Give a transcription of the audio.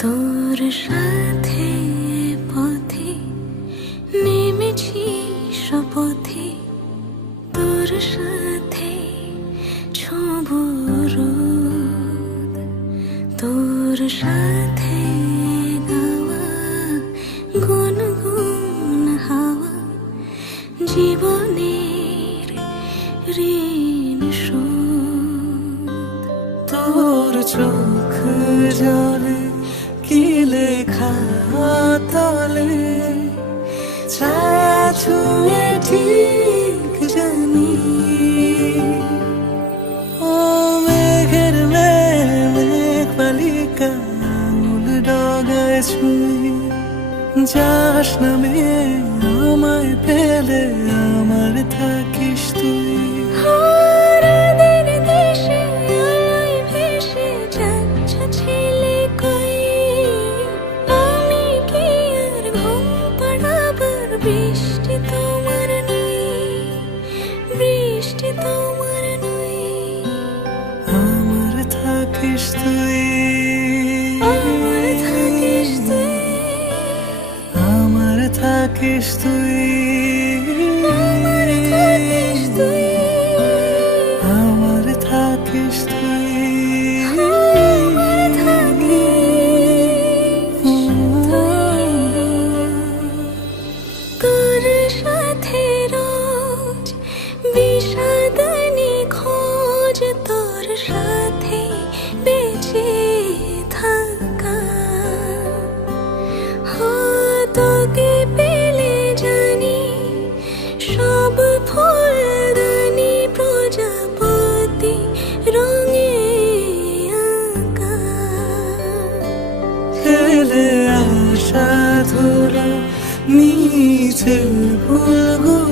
তোর সাথে পথে নেমেছি শপথে, তোর সাথে ছোঁব রোদ, তোর সাথে গাওয়া গুনগুন হাওয়া জীবনের ঋণ শোধ। তোর চোখ জলে কি লেখা তলে ছায়া ছুঁয়ে ঠিক জানি। ও মেঘের মেঘ পালিকা আঙুল ডগায় ছুঁই, যাস নামে আমায় পেলে আমার থাকিস তুই। বৃষ্টি তোমার নই, বৃষ্টি তোমার নই, আমার থাকিস তুই, আমার থাকিস তুই, আমার থাকিস তুই, আমার থাকিস তুই, আমার থাকিস তুই। তোর সাথে রোজ বিষাদনি খোঁজ, তোর সাথে বেঁচে থাকা। তোকে পেলে জানি সব ফুলদানি প্রজাপতি রঙে আঁকা। ফেলে আসা ধুলো নিচে ভুলগুলো